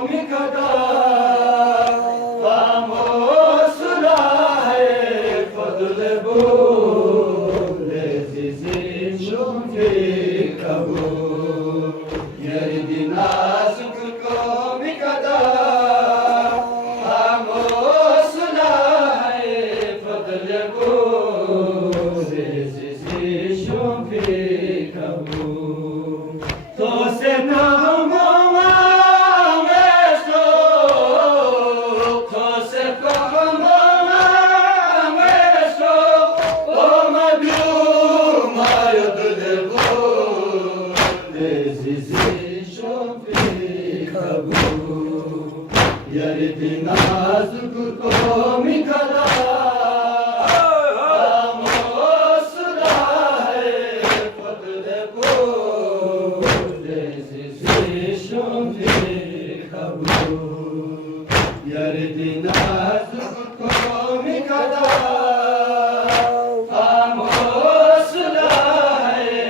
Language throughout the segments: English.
mikadar Vamos surahe fadl bu Lezizin shumfi kabu Yeridina zukko mikadar Vamos surahe fadl bu Lezizin shumfi kabu To se namo Yeridina zukko mikadar Vamos surahe fadl bu Lezizin shumfi kabu Yeridina zukko mikadar Vamos surahe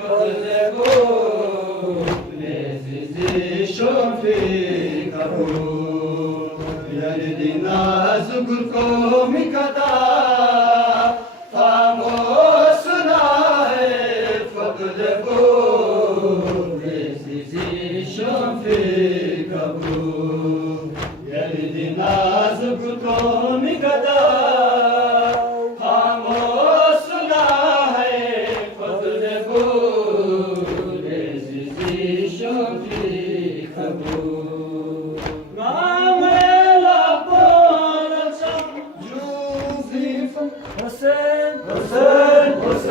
fadl bu Lezizin shumfi kabu Yeridina zukko mikadar Vamos surahe fadl bu Lezizin shumfi kabu Yeridina zukko mikadar Vamos surahe fadl bu Lezizin shumfi kabu